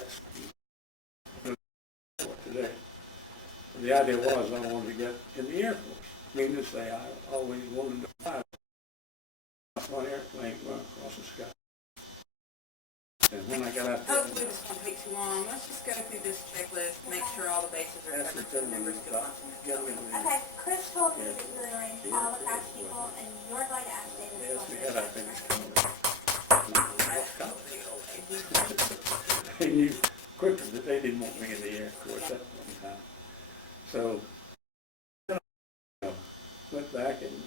that's today. The idea was I wanted to get in the Air Force. I mean to say I always wanted to fly an airplane run across the sky. And when I got out there, hopefully this won't take too long. Let's just go through this checklist, make sure all the bases are that's the covered so the gentleman members feel got confident. me. Okay, Chris told me that you were going to all the past people, and you're going to ask David Yes, we had, I think it's coming. They knew quickly that they didn't want me in the Air Force at one time. So went back and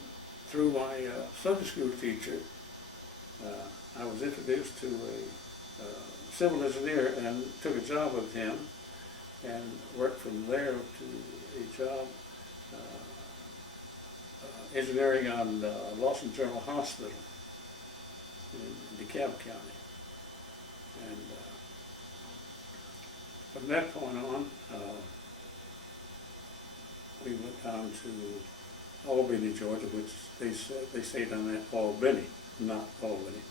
through my Sunday school teacher, I was introduced to a civil engineer and took a job with him and worked from there to a job engineering on Lawson General Hospital in DeKalb County. And from that point on, we went down to Albany, Georgia, which they say down there Albany, not Albany,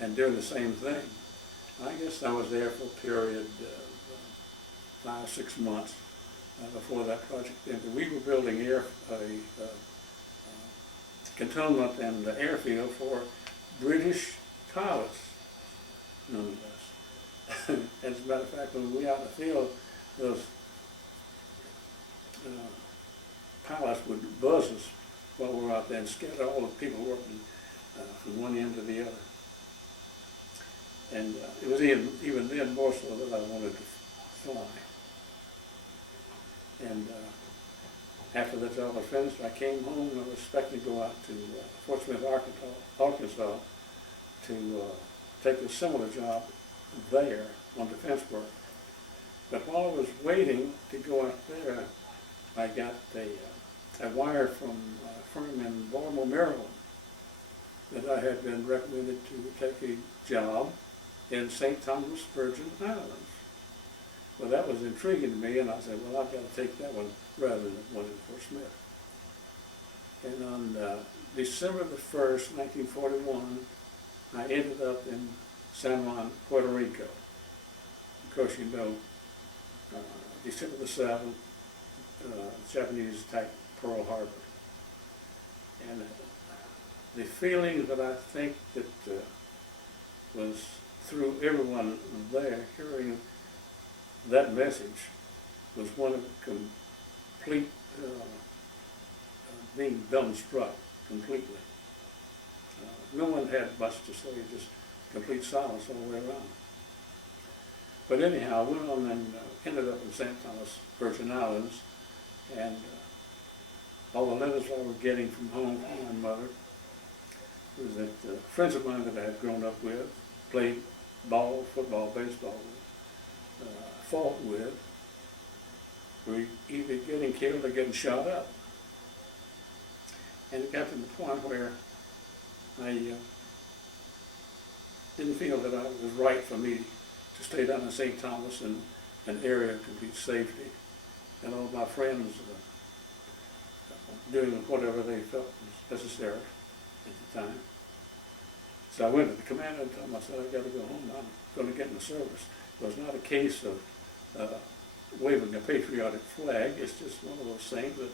and doing the same thing. I guess I was there for a period of 5-6 months before that project ended. We were building a cantonment and the airfield for British pilots, nonetheless. As a matter of fact, when we were out in the field, those pilots would buzz us while we were out there and scatter all the people working from one end to the other. And it was even then more so that I wanted to fly. And after the job was finished, I came home and I was expecting to go out to Fort Smith, Arkansas to take a similar job there on defense work. But while I was waiting to go out there, I got a wire from a firm in Baltimore, Maryland, that I had been recommended to take a job in St. Thomas, Virgin Islands. Well, that was intriguing to me, and I said, well, I've got to take that one rather than the one in Fort Smith. And on December the 1st, 1941, I ended up in San Juan, Puerto Rico. Of course, you know, December the 7th, Japanese attacked Pearl Harbor. And the feeling that I think that was through everyone there hearing that message was one of complete being dumbstruck completely. No one had much to say, just complete silence all the way around. But anyhow, I went on and ended up in St. Thomas, Virgin Islands, and all the letters I was getting from home from my mother was that friends of mine that I had grown up with, played ball, football, baseball with, fought with, were either getting killed or getting shot up. And it got to the point where I didn't feel that it was right for me to stay down in St. Thomas in an area of complete safety, and all my friends doing whatever they felt was necessary at the time. So I went to the commander and told him, I said, I've got to go home. I'm going to get in the service. It was not a case of waving a patriotic flag. It's just one of those things that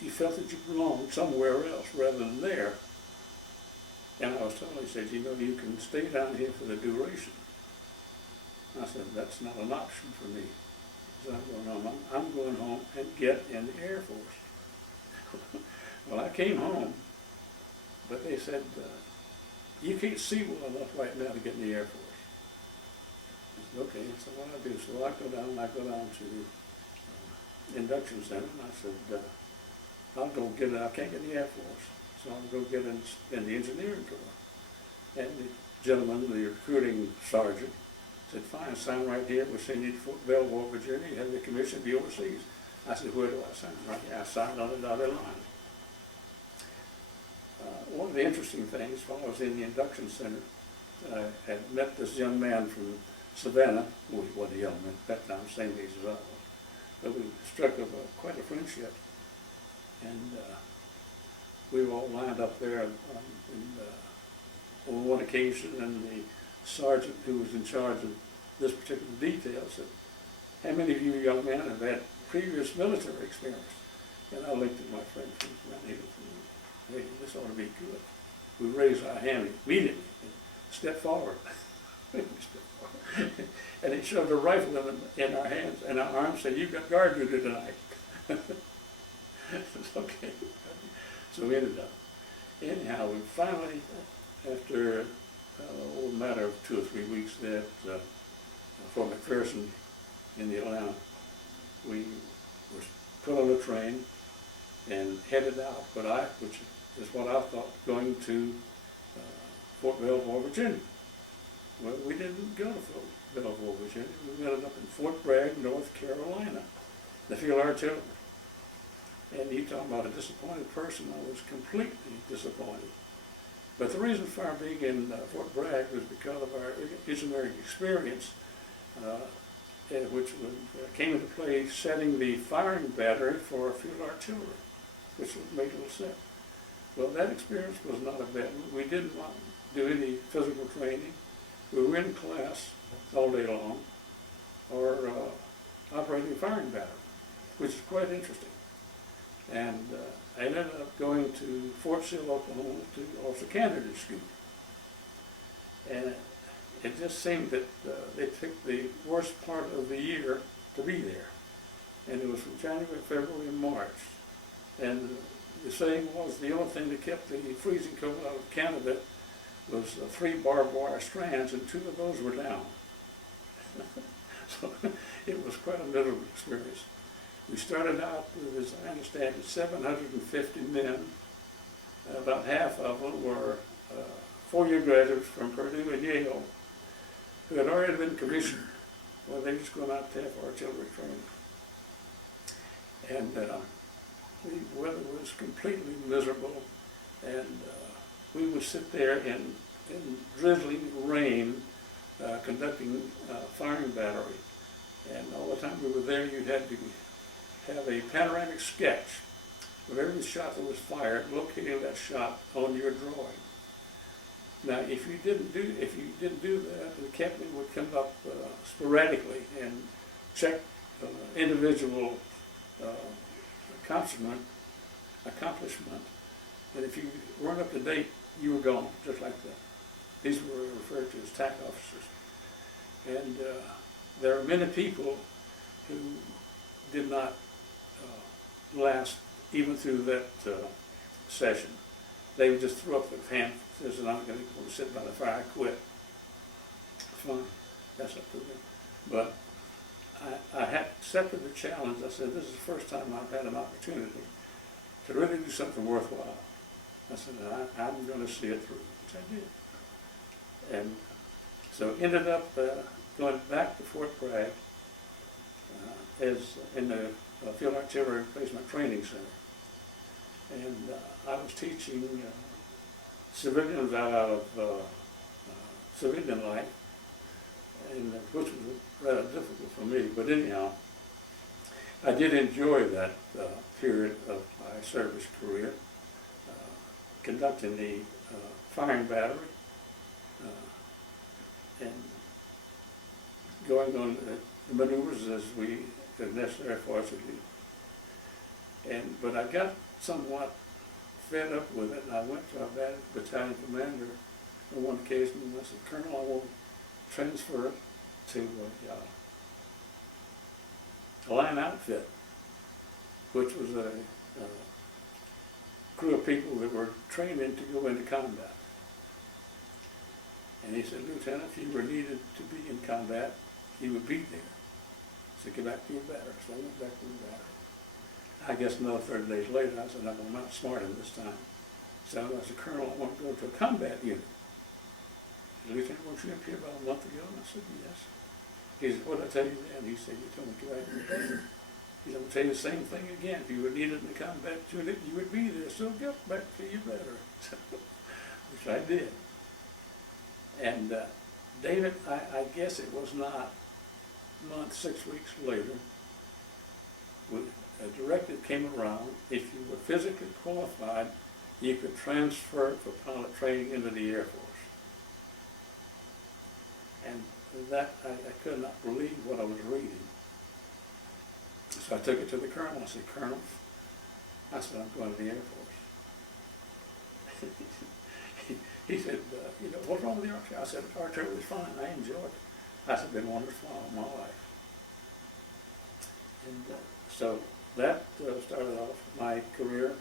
you felt that you belonged somewhere else rather than there. And I was told, he said, you know, you can stay down here for the duration. I said, that's not an option for me. So I'm going home and get in the Air Force. Well, I came home, but they said, you can't see well enough right now to get in the Air Force. I said, okay, so what I do? So I go down to the induction center, and I said, I'll go get it. I can't get in the Air Force, so I'll go get in the engineering corps. And the gentleman, the recruiting sergeant, said, fine, sign right here. We'll send you to Fort Belvoir, Virginia. You have the commission to be overseas. I said, where do I sign? Right here. I signed on the dotted line. One of the interesting things, while I was in the induction center, I had met this young man from Savannah. Well, he wasn't a young man at that time, same age as I was. But we struck up quite a friendship. And we were all lined up there on one occasion, and the sergeant who was in charge of this particular detail said, "How many of you young men have had previous military experience?" And I looked at my friend from around here and said, "Hey, this ought to be good." We raised our hand immediately and stepped forward. And he shoved a rifle in our hands and our arms, said, "You've got guard duty tonight." It's okay. So we ended up. Anyhow, we finally, after a matter of 2 or 3 weeks at Fort McPherson in the Atlanta, we were put on a train and headed out, which is what I thought, going to Fort Belvoir, Virginia. Well, we didn't go to Fort Belvoir, Virginia. We ended up in Fort Bragg, North Carolina, the field artillery. And you talk about a disappointed person, I was completely disappointed. But the reason for our being in Fort Bragg was because of our engineering experience, which came into play setting the firing battery for field artillery, which made little sense. Well, that experience was not a bad one. We didn't want to do any physical training. We were in class all day long, or operating a firing battery, which is quite interesting. And I ended up going to Fort Sill, Oklahoma, to Officer Candidate School. And it just seemed that they picked the worst part of the year to be there. And it was from January, February, and March. And the saying was the only thing that kept the freezing cold out of Canada was 3 barbed wire strands, and 2 of those were down. So it was quite a miserable experience. We started out with, as I understand it, 750 men. About half of them were 4-year graduates from Purdue and Yale who had already been commissioned. Well, they were just going out there for artillery training. And the weather was completely miserable, and we would sit there in drizzling rain conducting firing battery. And all the time we were there, you had to have a panoramic sketch of every shot that was fired, locating that shot on your drawing. Now, if you didn't do that, the captain would come up sporadically and check individual accomplishment, and if you weren't up to date, you were gone, just like that. These were referred to as TAC officers. And there are many people who did not last even through that session. They would just throw up their hand and says, "I'm going to sit by the fire, I quit." Fine, that's up to them. But I had accepted the challenge. I said, this is the first time I've had an opportunity to really do something worthwhile. I said, I'm going to see it through, which I did. And so ended up going back to Fort Bragg as in the Field Artillery Replacement Training Center. And I was teaching civilians out of civilian life, and which was rather difficult for me. But anyhow, I did enjoy that period of my service career, conducting the firing battery, and going on the maneuvers as necessary for us to do. But I got somewhat fed up with it, and I went to our battalion commander on one occasion, and I said, "Colonel, I want to transfer to a line outfit," which was a crew of people that were training to go into combat. And he said, "Lieutenant, if you were needed to be in combat, you would be there. So get back to your battery." So I went back to the battery. I guess another 30 days later, I said, "I'm not smart in this time." So I said, "Colonel, I want to go to a combat unit." He said, "Lieutenant, weren't you up here about a month ago?" And I said, "Yes." He said, "What did I tell you then?" He said, "You told me to go back to your battery." He said, "I'm going to tell you the same thing again. If you were needed in the combat unit, you would be there. So get back to your battery." Which I did. And David, I guess it was not a month, 6 weeks later, a directive came around. If you were physically qualified, you could transfer for pilot training into the Air Force. And that, I could not believe what I was reading. So I took it to the colonel. I said, Colonel, I said, I'm going to the Air Force. He said, you know, what's wrong with the artillery? I said, the artillery was fine. I enjoyed it. I said, been wanting to fly all my life. And so that started off my career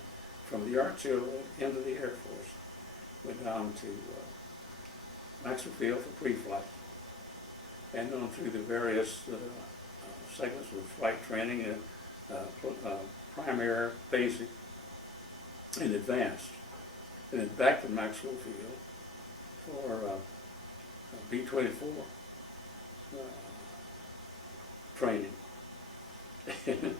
from the artillery into the Air Force. Went down to Maxwell Field for pre-flight, and on through the various segments of flight training, primary, basic, and advanced. And then back to Maxwell Field for B-24 training. And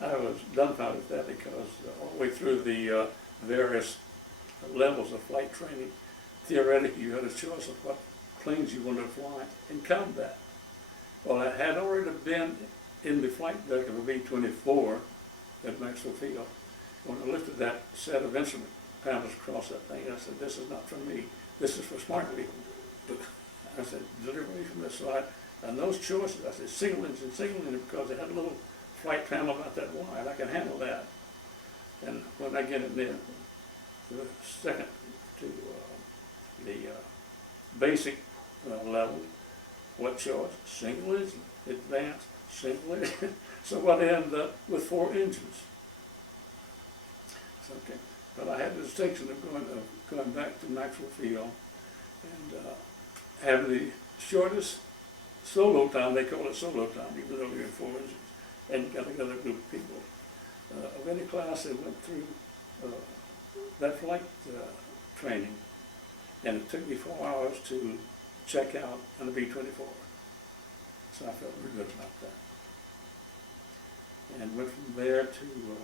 I was dumbfounded at that because all the way through the various levels of flight training, theoretically you had a choice of what planes you wanted to fly in combat. Well, I had already been in the flight deck of a B-24 at Maxwell Field. When I looked at that set of instrument panels across that thing, I said, this is not for me. This is for smart people. I said, deliver me from this. So and those choices, I said, single engine, because they had a little flight panel about that wide. I can handle that. And when I get in there, the second to the basic level, what choice? Single engine, advanced, single engine. So I ended up with 4 engines. So, okay. But I had the distinction of going back to Maxwell Field and having the shortest solo time. They call it solo time, even though you're in 4 engines, and you got another group of people of any class that went through that flight training, and it took me 4 hours to check out on the B-24. So I felt really good about that, and went from there to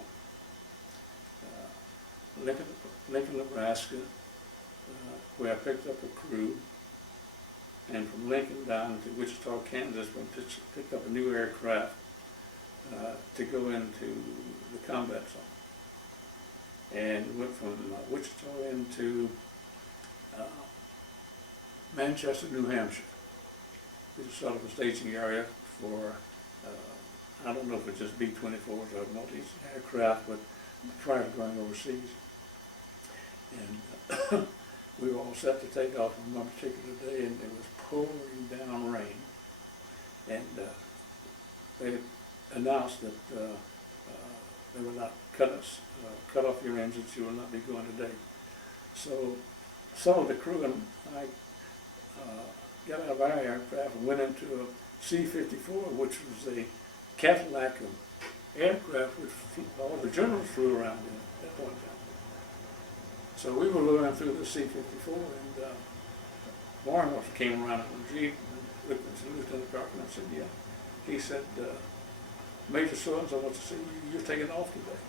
Lincoln, Nebraska, where I picked up a crew, and from Lincoln down to Wichita, Kansas, where I picked up a new aircraft to go into the combat zone. And went from Wichita into Manchester, New Hampshire, which is sort of a staging area for, I don't know if it's just B-24s or multi-aircraft, but prior to going overseas. And we were all set to take off on one particular day, and it was pouring down rain. And they announced that they would not cut off your engines, you will not be going today. So some of the crew and I got out of our aircraft and went into a C-54, which was a Cadillac aircraft which all the generals flew around in at that point in time. So we were going through the C-54, and Warren came around on the Jeep and looked at Lieutenant Cochran and said, yeah. He said, Major so-and-so wants to see you, you're taking off today.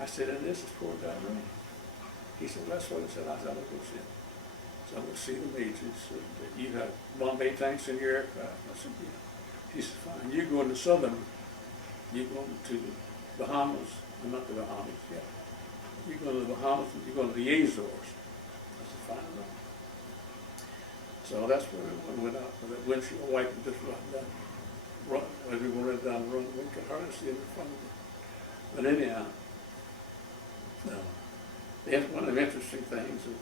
I said, and this is pouring down rain. He said, that's what I said. I said, I'll go see him. So I went to see the major. He said, you have Bombay tanks in your aircraft? I said, yeah. He said, fine, you're going to southern, you're going to Bahamas, not the Bahamas, yeah. You're going to the Bahamas, and you're going to the Azores. I said, fine enough. So that's where we went out with that windshield wiper just right down. As we went right down the run, we could hardly see it in front of us. But anyhow, one of the interesting things is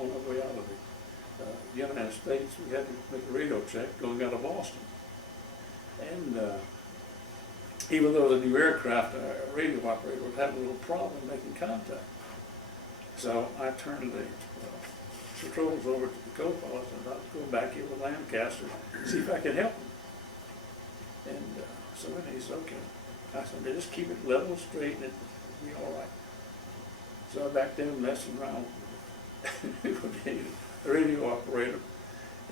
on our way out of the United States, we had to make a radio check going out of Boston. And even though the new aircraft, our radio operator was having a little problem making contact. So I turned the controls over to the co-pilot, and I was going back here with Lancaster to see if I could help him. And so he said, okay. I said, just keep it level, straight, and it'll be all right. So I back there messing around with the radio operator,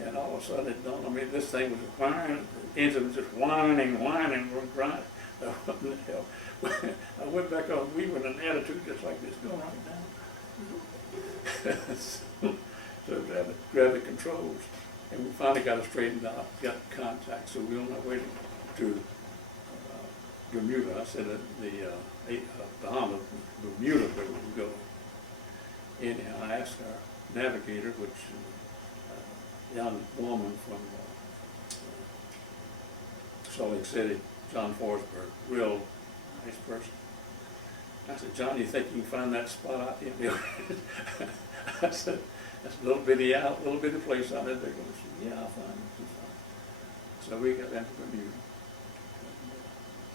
and all of a sudden it dawned on me, this thing was whining, the engine was just whining, we're grinding. What in the hell? I went back on, we were in an attitude just like this, going right down. So I grabbed the controls, and we finally got it straightened out, got contact, so we were on our way to Bermuda. I said the Bahamas, Bermuda, where we were going. Anyhow, I asked our navigator, which young woman from Salt Lake City, John Forsberg, real nice person. I said, John, you think you can find that spot out here? I said, that's a little bitty place out there. They're going to say, yeah, I'll find it. So we got into Bermuda.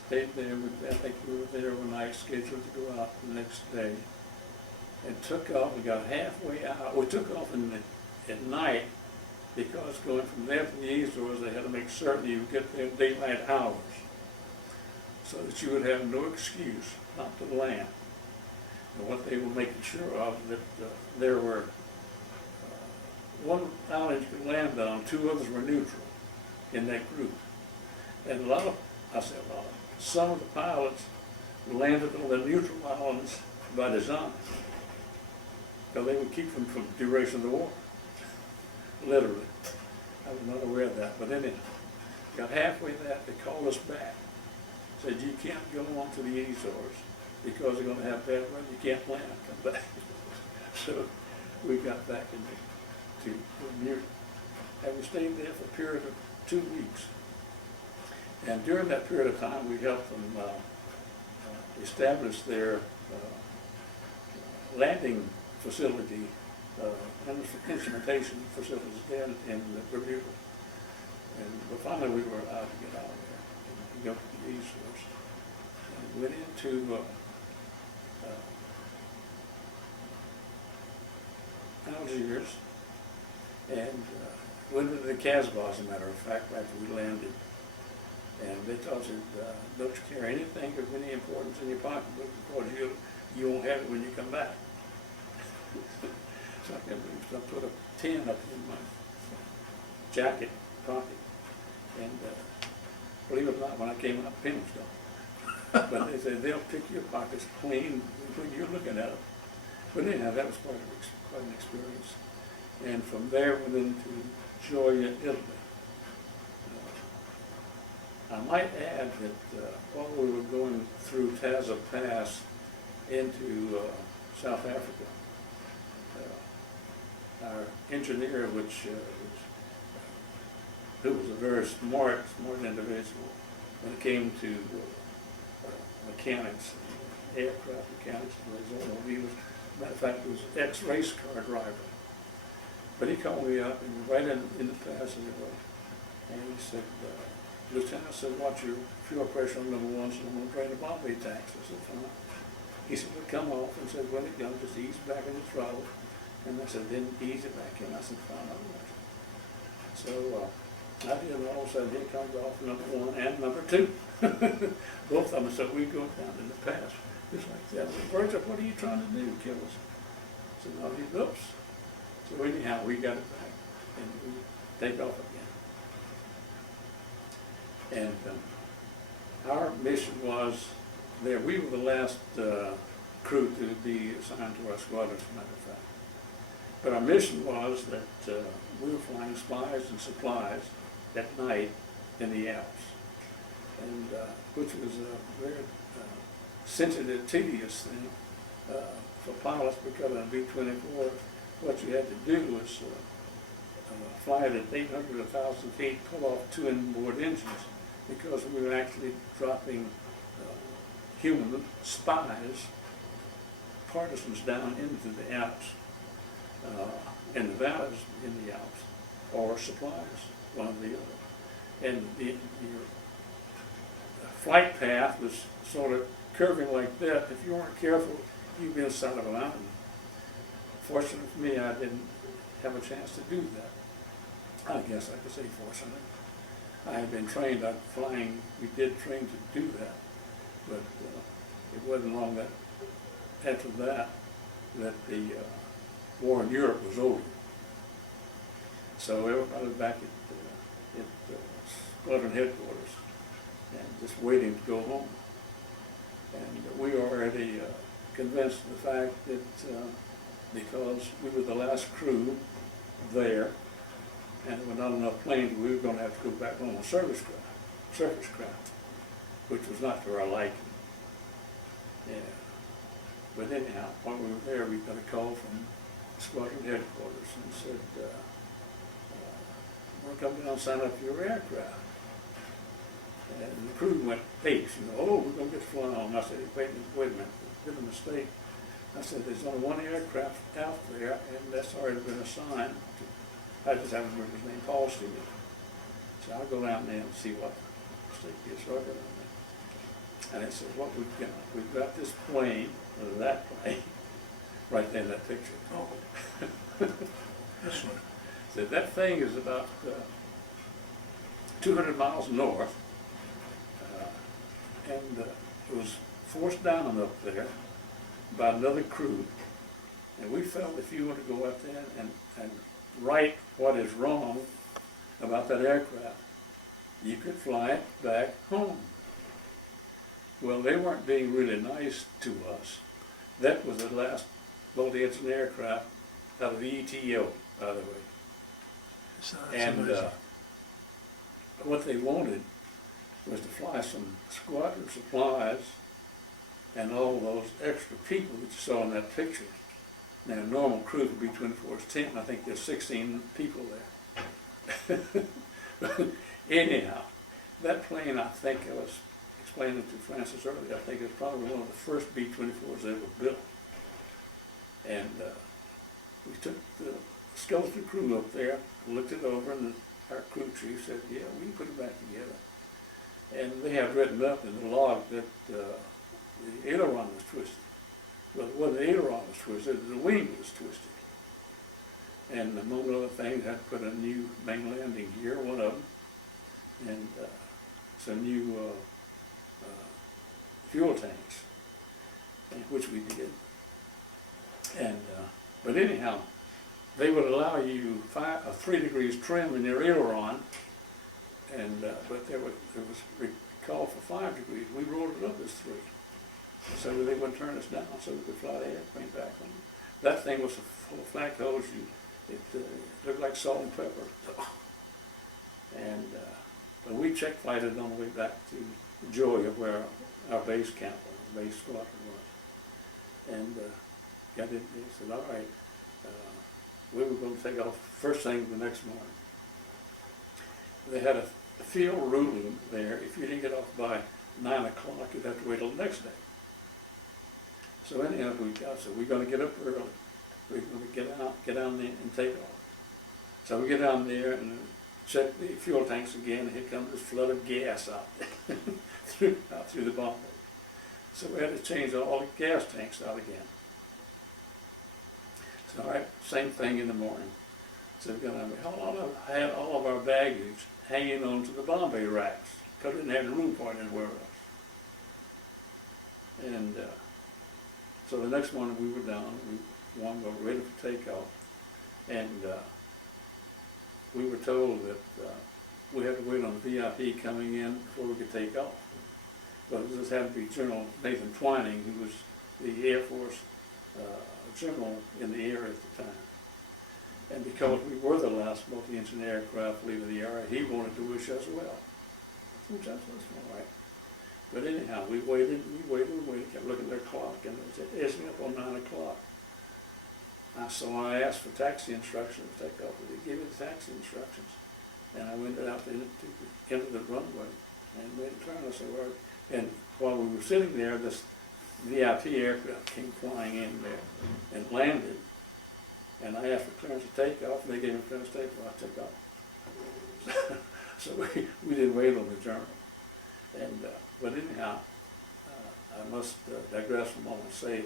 Stayed there. I think we were there overnight, scheduled to go out the next day. And took off. We got halfway out. We took off at night because going from there to the Azores, they had to make certain you get there in daylight hours so that you would have no excuse not to land. And what they were making sure of that there were one island you could land on, two others were neutral in that group. And some of the pilots landed on the neutral islands by design, because they would keep them from the duration of the war, literally. I was not aware of that, but anyhow, got halfway there, they called us back, said you can't go on to the Azores because they're going to have bad weather, you can't land, come back. So we got back to Bermuda, and we stayed there for a period of 2 weeks. And during that period of time, we helped them establish their landing facility and instrumentation facilities down in Bermuda. But finally, we were allowed to get out of there and go to the Azores. And went into Algiers and went into the Casbah, as a matter of fact, after we landed. And they told us, don't you carry anything of any importance in your pocketbook because you won't have it when you come back. So I put a 10 up in my jacket pocket. And believe it or not, when I came out, the pen was gone. But they said they'll pick your pockets clean when you're looking at them. But anyhow, that was quite an experience. And from there, went into Gioia, Italy. I might add that while we were going through Taza Pass into South Africa, our engineer, who was a very smart individual when it came to mechanics, aircraft mechanics, and his automobiles. Matter of fact, he was an ex-race car driver. But he called me up and right in the passenger, and he said, Lieutenant, I said, watch your fuel pressure on number one, so I'm going to drain the Bombay tanks. I said, fine. He said, well, come off, and said, when it comes, just ease back in the throttle. And I said, then ease it back in. I said, fine, all right. So I did, and all of a sudden, here comes off number one and number two. Both of them. So we go down in the pass, just like that. I said, Virgil, what are you trying to do? Kill us? I said, no, he oops. So anyhow, we got it back, and we take off again. And our mission was there. We were the last crew to be assigned to our squadron, as a matter of fact. But our mission was that we were flying spies and supplies at night in the Alps, and which was a very sensitive, tedious thing for pilots, because on B-24, what you had to do was fly it at 800 to 1,000 feet, pull off two inboard engines, because we were actually dropping human spies, partisans down into the Alps, in the valleys in the Alps, or supplies, one or the other. And your flight path was sort of curving like that. If you weren't careful, you'd be inside of a mountain. Fortunately for me, I didn't have a chance to do that. I guess I could say fortunately. I had been trained on flying. We did train to do that, but it wasn't long after that the war in Europe was over. So everybody was back at squadron headquarters and just waiting to go home. And we were already convinced of the fact that because we were the last crew there, and there were not enough planes, we were going to have to go back on a surface craft, which was not to our liking. Yeah. But anyhow, while we were there, we got a call from squadron headquarters and said, want to come down and sign up for your aircraft. And the crew went apes, oh, we're going to get to fly on. I said, wait a minute, did a mistake. I said, there's only one aircraft out there, and that's already been assigned to, I just haven't remembered his name, Paul Stevens. So I'll go down there and see what the mistake is. So I go down there. And it says, what we've got this plane, or that plane, right there in that picture. Oh, this one. So that thing is about 200 miles north, and it was forced down up there by another crew, and we felt if you want to go up there and right what is wrong about that aircraft, you could fly it back home. Well, they weren't being really nice to us. That was the last multi-engine aircraft out of the ETO, by the way. So that's And amazing. what they wanted was to fly some squadron supplies and all those extra people that you saw in that picture. Now, a normal crew could be 24 to 10. I think there's 16 people there. But anyhow, that plane, I think I was explaining to Francis earlier, I think it's probably one of the first B-24s ever built. And we took the skeleton crew up there, looked it over, and our crew chief said, yeah, we can put it back together. And they have written up in the log that the aileron was twisted. Well, it wasn't the aileron was twisted, the wing was twisted. And among other things, had to put a new main landing gear, one of them, and some new fuel tanks, which we did. And but anyhow, they would allow you 3 degrees trim in your aileron, and but there was call for 5 degrees. We rolled it up as 3, so they wouldn't turn us down, so we could fly the airplane back on. That thing was full of flak holes. It looked like salt and pepper. And but we check flighted on the way back to Joya, where our base camp was, base squadron was, and got in. They said, all right. We were going to take off first thing the next morning. They had a field ruling there. If you didn't get off by 9 o'clock, you'd have to wait till the next day. So anyhow, so we're going to get up early. We're going to get down there and take off. So we get down there and check the fuel tanks again. And here comes this flood of gas out there, through the bomb. So we had to change all the gas tanks out again. All right, same thing in the morning. So we're gonna had all of our baggage hanging onto the Bombay racks because we didn't have room for it anywhere else. And so the next morning we were down, we were ready for takeoff, and we were told that we had to wait on the VIP coming in before we could take off. But this had to be General Nathan Twining, who was the Air Force general in the area at the time. And because we were the last multi-engine aircraft leaving the area, he wanted to wish us well, which that's all right. But anyhow, we waited, kept looking at their clock, and it was edging up on 9 o'clock. So I asked for taxi instructions to take off. They gave me the taxi instructions, and I went out into the runway and made a turn. I said, well, and while we were sitting there, this VIP aircraft came flying in there and landed, and I asked for clearance to take off, and they gave me clearance to take off. I took off. So we didn't wait on the journey. And but anyhow, I must digress for a moment and say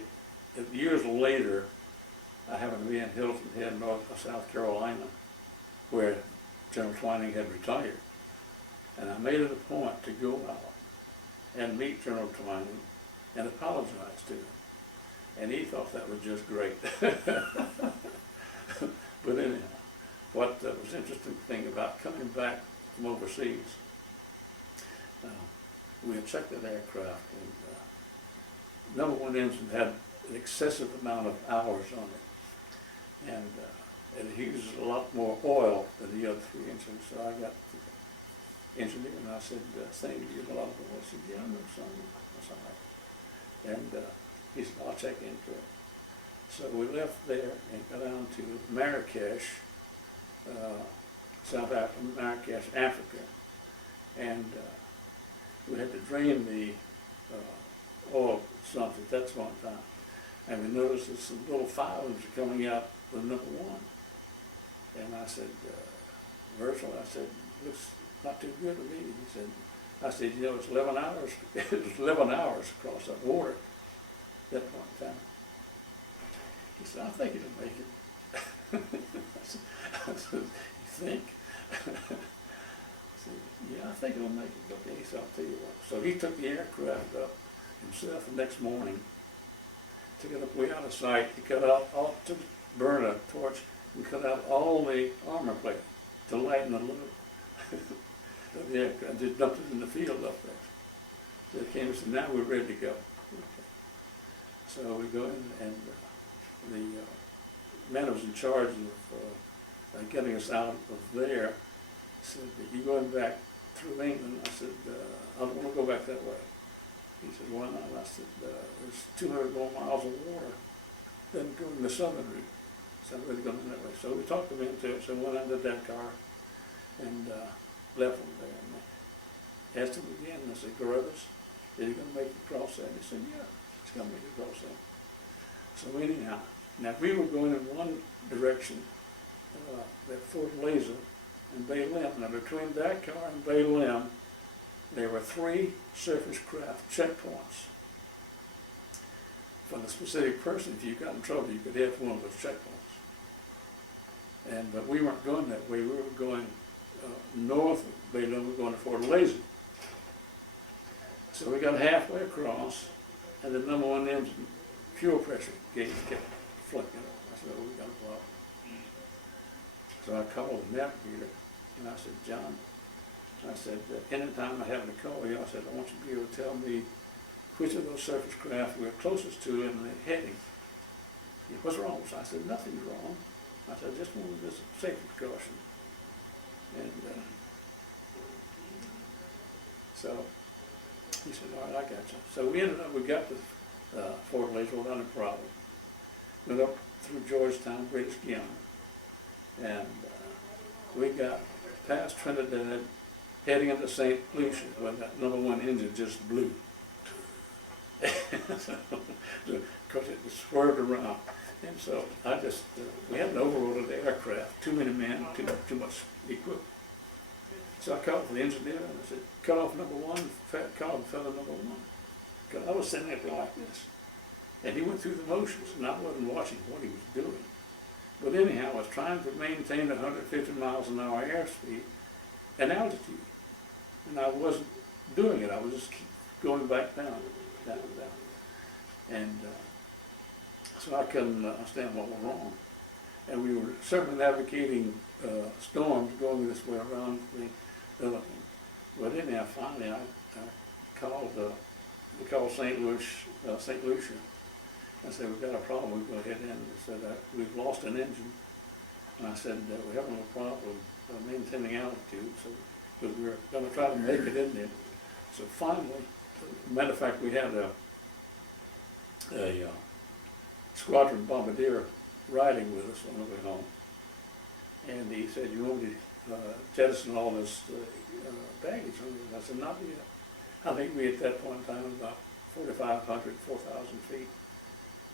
that years later, I happened to be in Hilton Head, South Carolina, where General Twining had retired, and I made it a point to go out and meet General Twining and apologize to him. And he thought that was just great. But anyhow, what was interesting thing about coming back from overseas, we had checked that aircraft, and number 1 engine had an excessive amount of hours on it. And it uses a lot more oil than the other 3 engines. So I got the engineer and I said, "Thing you use a lot of oil." I said, "Yeah, I know some. That's all right." And he said, "I'll check into it." So we left there and got down to Marrakesh South America, Africa, and we had to drain the oil sumps at that point in time. And we noticed that some little filings are coming out with number one. And I said, Virgil, I said, looks not too good to me. He said, I said, you know, it's 11 hours, it's 11 hours across that water at that point in time. He said, I think it'll make it. I said, you think? I said, yeah, I think it'll make it. Okay, so I'll tell you what. So he took the aircraft up himself the next morning, took it up way out of sight. He cut out all, burned a torch and cut out all the armor plate to lighten the load of the aircraft. Just dumped it in the field up there. So they came and said, now we're ready to go. Okay. So we go in, and the man who was in charge of getting us out of there said, are you going back through England? I said, I don't want to go back that way. He said, why not? I said, there's 200 more miles of water than going the southern route. So I'm really going that way. So we talked him into it. So we went under that car and left him there. And I asked him again, and I said, Carruthers, is he going to make it across that? He said, yeah, he's going to make it across that. So anyhow, now if we were going in one direction, that Fort Laser and Bay Lim. Now between that car and Bay Lim, there were 3 surface craft checkpoints. For the specific person, if you got in trouble, you could hit one of those checkpoints. But we weren't going that way. We were going north of Bay Lim. We were going to Fort Laser. So we got halfway across, and the number 1 engine fuel pressure gauge kept flicking. I said, oh, we got a problem. So I called the navigator, and I said, John, I said, anytime I happen to call you, I said, I want you to be able to tell me which of those surface craft we're closest to in the heading. He said, what's wrong? So I said, nothing's wrong. I said, I just wanted this safety precaution. And so he said, all right, I got you. So we ended up, we got to Fort Laser without any problem. Went up through Georgetown, British Guiana, and we got past Trinidad, heading into St. Lucia, where that number 1 engine just blew. So, because it swerved around. And so I just, we had an overload of the aircraft, too many men, too much equipment. So I called for the engineer and I said, cut off number 1, cut off feather number 1. Because I was sitting there like this. And he went through the motions, and I wasn't watching what he was doing. But anyhow, I was trying to maintain 150 miles an hour airspeed and altitude. And I wasn't doing it. I was just keep going back down, down, down. And so I couldn't understand what was wrong. And we were circumnavigating storms going this way around the Philippines. But anyhow, finally, I called, we called St. Lucia. I said, we've got a problem, we're going to head in. They said, we've lost an engine. And I said, we're having a problem maintaining altitude, so because we're going to try to make it in there. So finally, matter of fact, we had a squadron bombardier riding with us on the way home. And he said, you want me to jettison all this baggage on you? I said, not yet. I think we at that point in time about 4,500, 4,000 feet.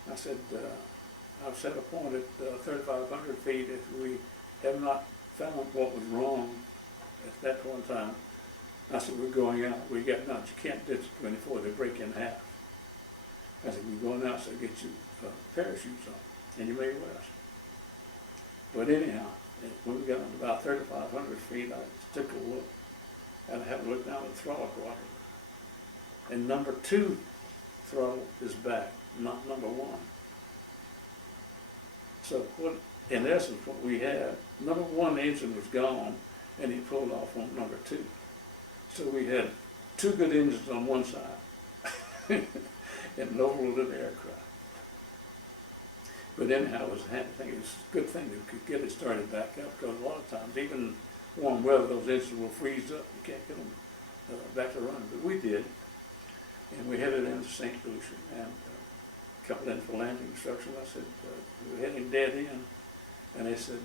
I said, I've set a point at 3,500 feet. If we have not found what was wrong at that point in time, I said, we're going out. We got nuts. You can't ditch 24. They break in half. I said, we're going out, so get you parachutes on, and you may rest. But anyhow, when we got up to about 3,500 feet, I just took a look, and I had to look down at the throttle quadrant. And number 2 throttle is back, not number 1. So what, in essence, what we had, number 1 engine was gone, and he pulled off on number 2. So we had 2 good engines on one side, and an overloaded aircraft. But anyhow, it was a good thing that we could get it started back up, because a lot of times, even warm weather, those engines will freeze up. You can't get them back to running. But we did, and we headed into St. Lucia, and coupled in for landing instruction. I said, we're heading dead in. And they said,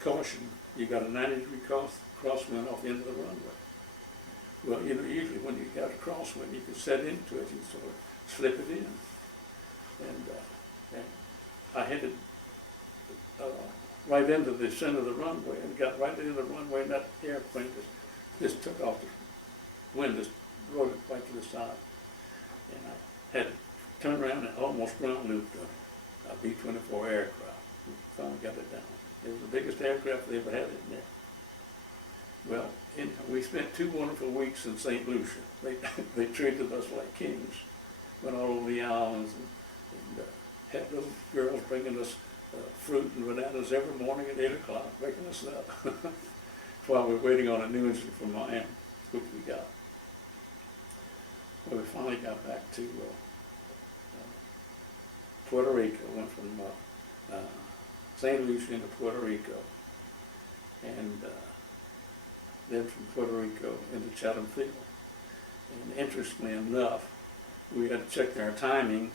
caution, you got a 90-degree crosswind off the end of the runway. Well, you know, usually when you got a crosswind, you can set into it and sort of slip it in. And I headed right into the center of the runway and got right into the runway, and that airplane just took off. The wind just rode it right to the side. And I had to turn around and almost ground looped a B-24 aircraft. Finally got it down. It was the biggest aircraft they ever had in there. Well, we spent 2 wonderful weeks in St. Lucia. They treated us like kings. Went all over the islands and had little girls bringing us fruit and bananas every morning at 8 o'clock, waking us up while we were waiting on a new engine from Miami, which we got. Well, we finally got back to Puerto Rico. Went from St. Lucia into Puerto Rico, and then from Puerto Rico into Chatham Field. And interestingly enough, we had to check our timing,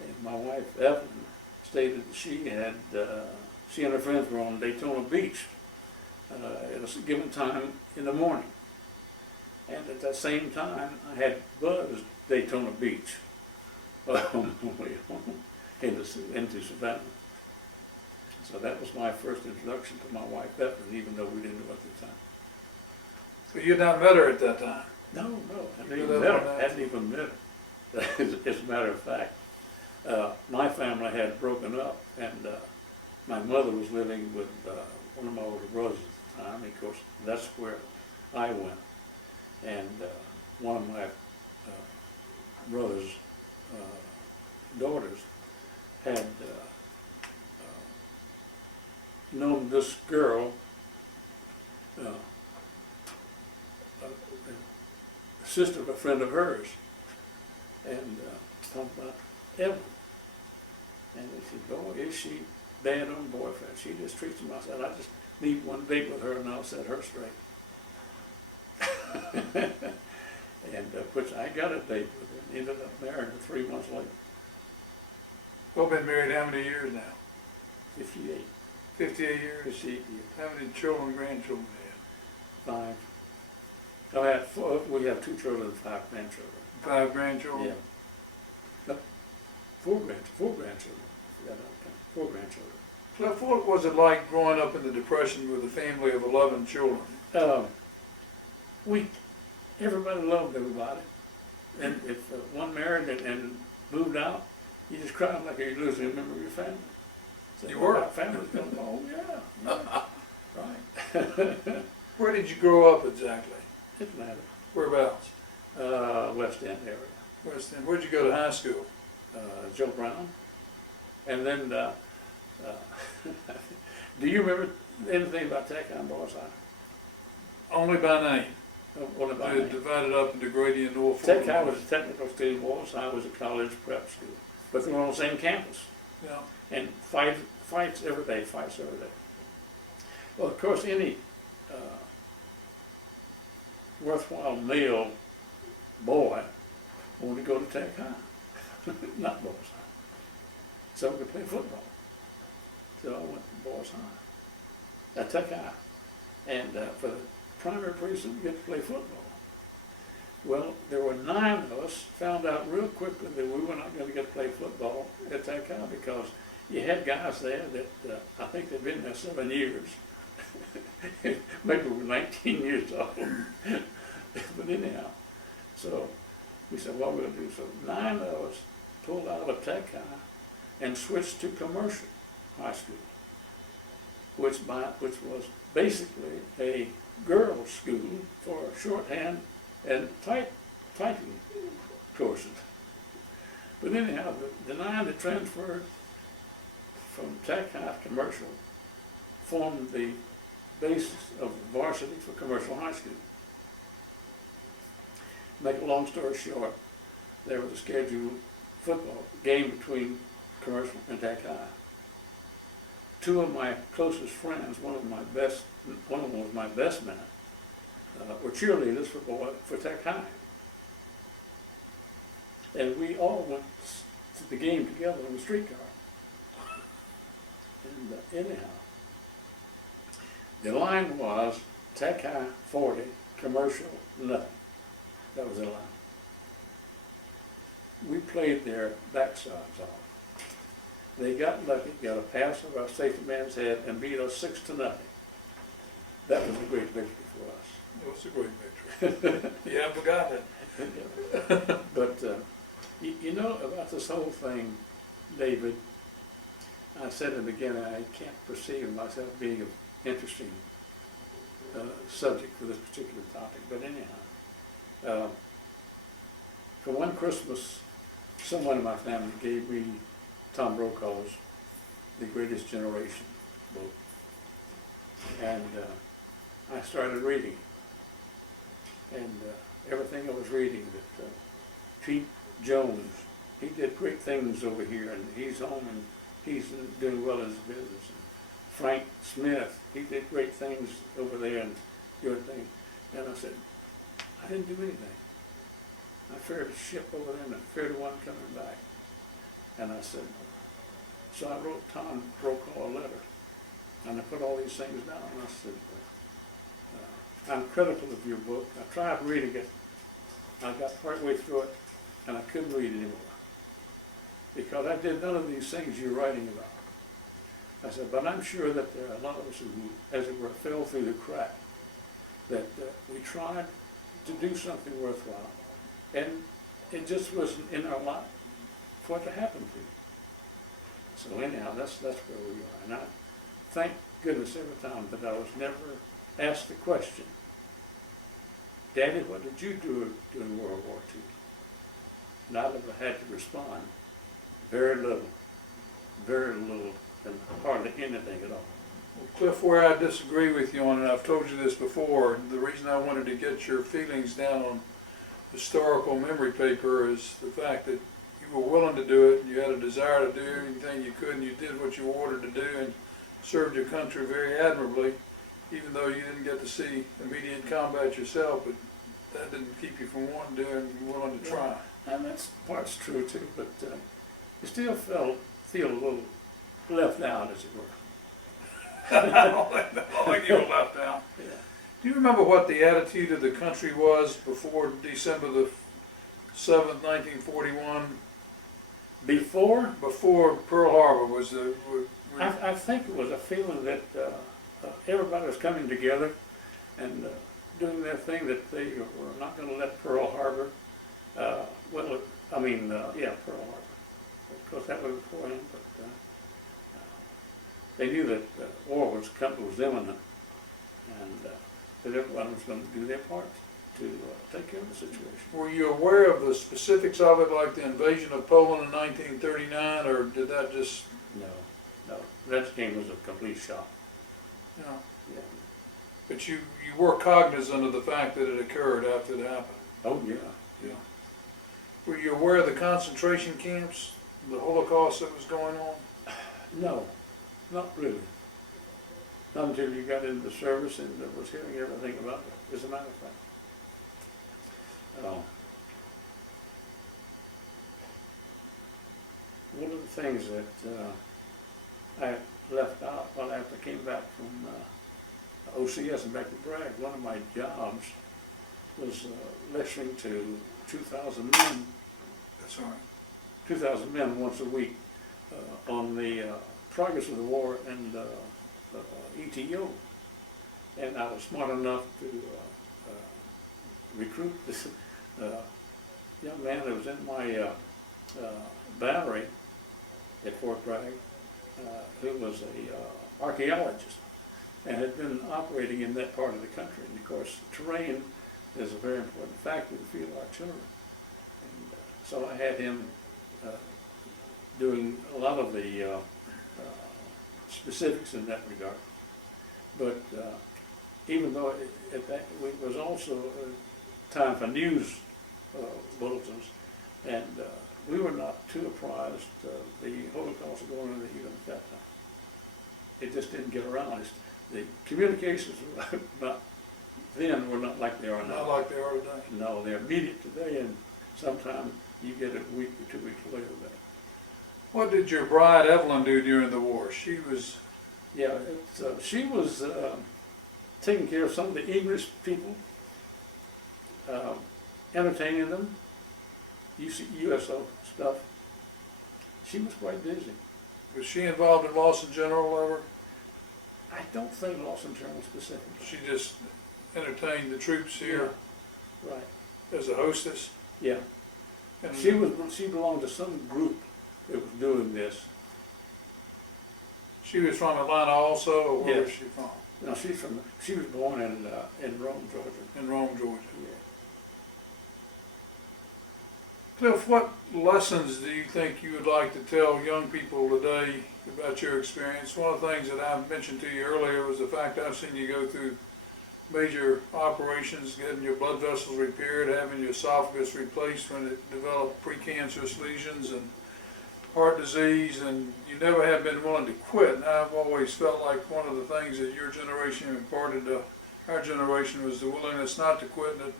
and my wife, Evelyn, stated that she and her friends were on Daytona Beach at a given time in the morning. And at that same time, I had buzzed Daytona Beach on my way home into Savannah. So that was my first introduction to my wife, Evelyn, even though we didn't know at the time. So you'd not met her at that time? No, hadn't even met her. As a matter of fact, my family had broken up, and my mother was living with one of my older brothers at the time. And of course, that's where I went. And one of my brother's daughters had known this girl, sister of a friend of hers, and talked about Evelyn. And they said, "Boy, is she bad on boyfriend. She just treats him." I said, "I just need one date with her and I'll set her straight." And which I got a date with her and ended up marrying her 3 months later. Well, been married how many years now? 58. 58 years? 58 years. How many children, grandchildren do 5. I had 4, we have 2 children and 5 grandchildren. you have? 5 grandchildren? Yeah. No, 4 grandchildren. I forgot how to count. 4 grandchildren. Cliff, what was it like growing up in the Depression with a family of 11 children? Everybody loved everybody, and if one married and moved out, you just cried like you're losing a member of your family. So You were? Our family's going, "Oh yeah, right." Where did you grow up exactly? Atlanta, Whereabouts? West End area. West End. Where'd you go to high school? Joe Brown, and then do you remember anything about Tech on Boys High? Only by name. What about I divided up into Grady and Norfolk. Tech High was a technical school, Boys High was a college prep school, but they were on the same campus. Yeah. And fights every day. Well, of course, any worthwhile male boy wanted to go to Tech High, not Boys High, so we could play football. So I went to Boys High, Tech High, and for the primary reason, we get to play football. Well, there were 9 of us, found out real quickly that we were not going to get to play football at Tech High because you had guys there that I think they'd been there 7 years. Maybe we were 19 years old. But anyhow, so we said, what we're going to do. So 9 of us pulled out of Tech High and switched to commercial high school, which was basically a girls' school for shorthand and typing courses. But anyhow, the 9 that transferred from Tech High to commercial formed the basis of varsity for commercial high school. Make a long story short, there was a scheduled football game between commercial and Tech High. 2 of my closest friends, one of them was my best man, were cheerleaders for Tech High. And we all went to the game together on the streetcar. And anyhow, The line was Tech High 40, commercial, nothing. That was the line. We played their backsides off. They got lucky, got a pass over our safety man's head, and beat us 6-0. That was a great victory for us. It was a great victory. You haven't forgotten it. But you know about this whole thing, David, I said in the beginning, I can't perceive myself being an interesting subject for this particular topic, but anyhow, for one Christmas, someone in my family gave me Tom Brokaw's The Greatest Generation book, and I started reading it. And everything I was reading, that Pete Jones, he did great things over here, and he's home and he's doing well in his business. And Frank Smith, he did great things over there and good things. And I said, I didn't do anything. I ferried a ship over there and I ferried one coming back. And I said, so I wrote Tom Brokaw a letter, and I put all these things down, and I said, I'm critical of your book. I tried reading it. I got partway through it, and I couldn't read it anymore, because I did none of these things you're writing about. I said, but I'm sure that there are a lot of us who, as it were, fell through the crack, that we tried to do something worthwhile, and it just wasn't in our life for it to happen to you. So anyhow, that's where we are. And I thank goodness every time that I was never asked the question, Daddy, what did you do during World War II? And I never had to respond. Very little, and hardly anything at all. Well, Cliff, where I disagree with you on, and I've told you this before, the reason I wanted to get your feelings down on historical memory paper is the fact that you were willing to do it, and you had a desire to do anything you could, and you did what you were ordered to do, and served your country very admirably, even though you didn't get to see immediate combat yourself, but that didn't keep you from wanting to do and willing to try. And that's part's true too, but you still feel a little left out, as it were. I don't think you were left out. Yeah. Do you remember what the attitude of the country was before December the 7th, 1941? Before? Before Pearl Harbor was the... I think it was a feeling that everybody was coming together and doing their thing, that they were not going to let Pearl Harbor, Pearl Harbor. Of course, that was beforehand, but they knew that war was imminent, and that everyone was going to do their part to take care of the situation. Were you aware of the specifics of it, like the invasion of Poland in 1939, or did that just... No. That game was a complete shock. Yeah. Yeah. But you were cognizant of the fact that it occurred after it happened. Oh, yeah. Yeah. Were you aware of the concentration camps, the Holocaust that was going on? No, not really. Not until you got into the service and was hearing everything about it, as a matter of fact. One of the things that I left out after I came back from OCS and back to Bragg, one of my jobs was lecturing to 2,000 men. That's all right. 2,000 men once a week on the progress of the war and ETO. And I was smart enough to recruit this young man that was in my battery at Fort Bragg, who was a archaeologist and had been operating in that part of the country. And of course, terrain is a very important factor in field artillery. And so I had him doing a lot of the specifics in that regard. But even though it was also time for news bulletins, and we were not too apprised of the Holocaust going on even at that time. It just didn't get around. The communications then were not like they are now. Not like they are today. No, they're immediate today, and sometimes you get it a week or 2 weeks later. What did your bride Evelyn do during the war? She was... Yeah, she was taking care of some of the eagerest people, entertaining them, USO stuff. She was quite busy. Was she involved in Lawson General ever? I don't think Lawson Journal specifically. She just entertained the troops here Right, as a hostess? yeah. And She belonged to some group that was doing this. she was from Atlanta also, or where was Yes. she from? No, she was born in Rome, Georgia. In Rome, Georgia. Yeah. Cliff, what lessons do you think you would like to tell young people today about your experience? One of the things that I mentioned to you earlier was the fact I've seen you go through major operations, getting your blood vessels repaired, having your esophagus replaced when it developed precancerous lesions and heart disease, and you never have been willing to quit. And I've always felt like one of the things that your generation imparted to our generation was the willingness not to quit and to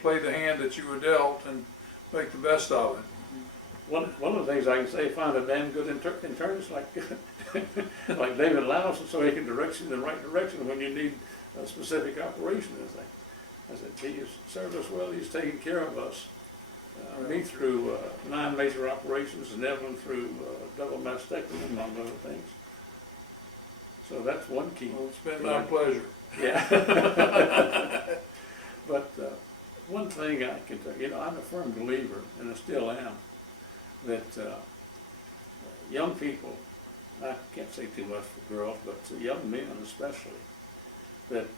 play the hand that you were dealt and make the best of it. One of the things I can say, find a damn good internist like like David Lowson, so he can direct you in the right direction when you need a specific operation and thing. I said, he has served us well, he's taken care of us. Me through 9 major operations and Evelyn through double mastectomy, among other things. So that's one key. Well, it's been my pleasure. Yeah. But one thing I can tell you, I'm a firm believer, and I still am, that young people, I can't say too much for girls, but young men especially, that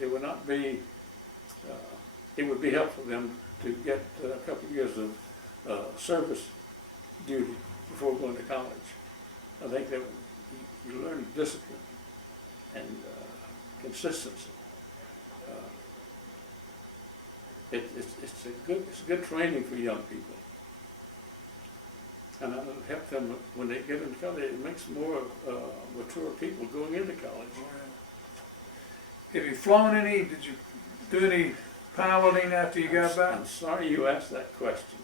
it would not be, it would be helpful for them to get a couple of years of service duty before going to college. I think that you learn discipline and consistency. It's a good training for young people, and it'll help them when they get into college. It makes more mature people going into college. Have you flown any, did you do any piloting after you got back? I'm sorry you asked that question.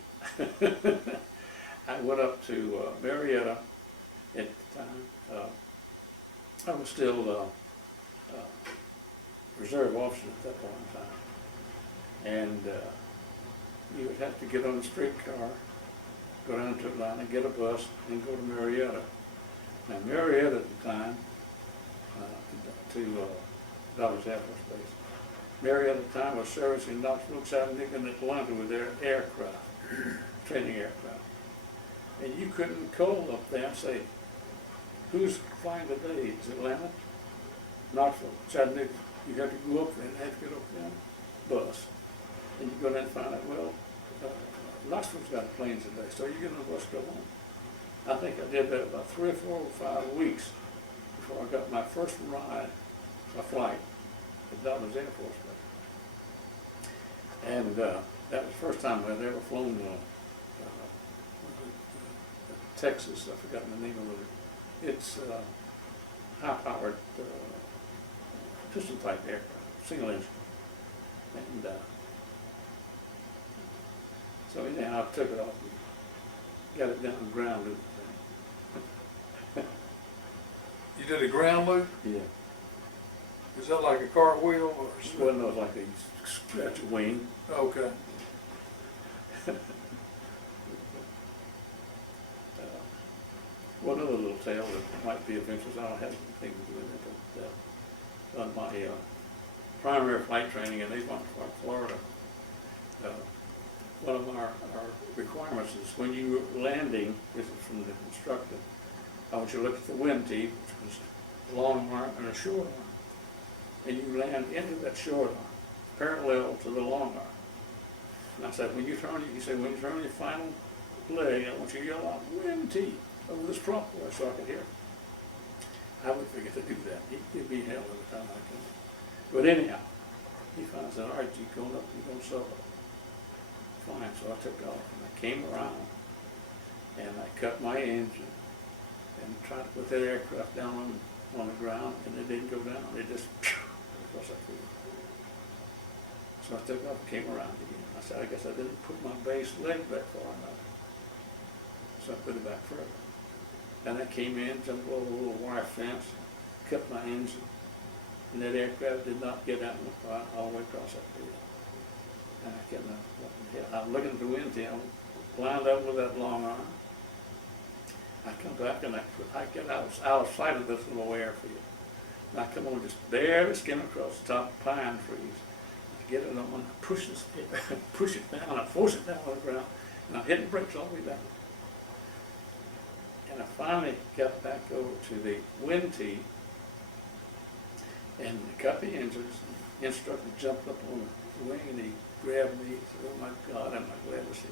I went up to Marietta at the time. I was still reserve officer at that point in time. And you would have to get on a streetcar, go down to Atlanta, get a bus, and go to Marietta. Now Marietta at the time, to Dallas Air Force Base, Marietta at the time was servicing Knoxville, Chattanooga, and Atlanta with their aircraft, training aircraft. And you couldn't call up there and say, who's flying today? Is it Atlanta? Knoxville, Chattanooga. You have to go up there and have to get up there on a bus. And you go down and find out, well, Knoxville's got planes today, so you get on the bus, go home. I think I did that about 3 or 4 or 5 weeks before I got my first ride, a flight at Dallas Air Force Base. And that was the first time I'd ever flown Texas, I've forgotten the name of it. It's high-powered piston-type aircraft, single engine. And so anyhow, I took it off and got it down and ground loop. You did a ground loop? Yeah. Is that like a cartwheel or? Well, no, it was like a scratch a wing. Okay. One other little tale that might be of interest, I don't have anything to do with it, but on my primary flight training in Avon Park, Florida, one of our requirements is when you are landing, this is from the instructor, I want you to look at the wind teeth, which was a long arm and a short arm, and you land into that short arm, parallel to the long arm. And I said, when you turn, he said, when you turn your final leg, I want you to yell out, wind teeth, over this prop boy so I could hear him. I would forget to do that. He'd give me hell every time I could. But anyhow, he finds out, all right, you're going up, you're going solo. Fine, so I took off and I came around and I cut my engine and tried to put that aircraft down on the ground, and it didn't go down. It just, across that field. So I took off and came around again. I said, I guess I didn't put my base leg back far enough. So I put it back further. And I came in, jumped over a little wire fence, cut my engine, and that aircraft did not get out all the way across that field. And I kept, I'm looking at the wind tail, lined up with that long arm. I come back and I get out of sight of this little airfield. And I come on, just barely skim across the top of pine trees. I get it on, I push it down, I force it down on the ground, and I'm hitting brakes all the way down. And I finally got back over to the wind tee and cut the engines. The instructor jumped up on the wing and he grabbed me. He said, "Oh my God, am I glad to see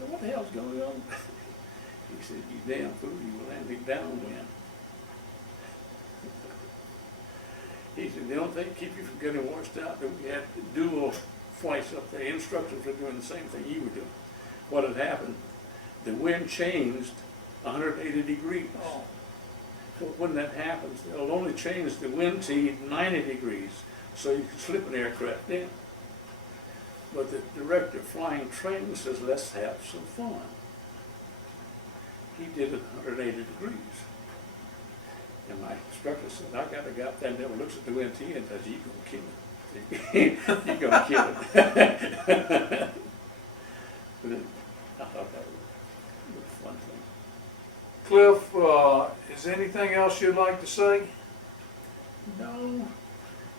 you." "What the hell's going on?" He said, "You damn fool, you will land me downwind." He said, "The only thing to keep you from getting washed out, that we had dual flights up there. Instructors were doing the same thing you were doing." What had happened, the wind changed 180 degrees. Oh. So when that happens, they'll only change the wind tee 90 degrees, so you can slip an aircraft in. But the director of flying training says, "Let's have some fun." He did it 180 degrees. And my instructor said, "I got a guy up there that never looks at the wind tee and says, 'You gonna kill it. You gonna kill it.'" But I thought that was a fun thing. Cliff, is there anything else you'd like to say? No.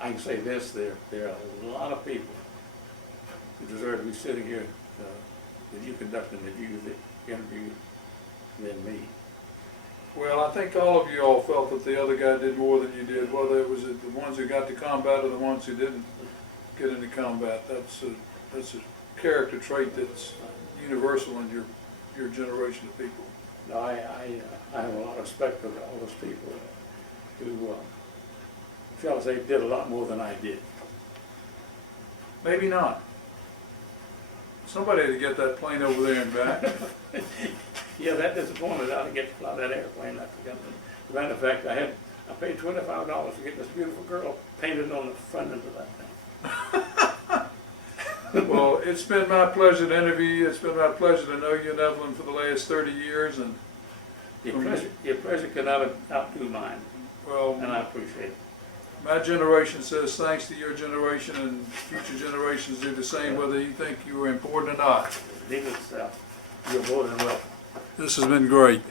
I can say this, there are a lot of people who deserve to be sitting here that you conducted the interview than me. Well, I think all of you all felt that the other guy did more than you did, whether it was the ones who got to combat or the ones who didn't get into combat. That's a character trait that's universal in your generation of people. No, I have a lot of respect for all those people who, shall I say, did a lot more than I did. Maybe not. Somebody had to get that plane over there and back. Yeah, that disappointed. I didn't get to fly that airplane. I forgot. As a matter of fact, I paid $25 to get this beautiful girl painted on the front end of that thing. Well, it's been my pleasure to interview you. It's been my pleasure to know you, Evelyn, for the last 30 years. And Your pleasure could not outdo mine, well, and I appreciate it. my generation says thanks to your generation, and future generations do the same, whether you think you were important or not. Needless to say, you're more than welcome. This has been great.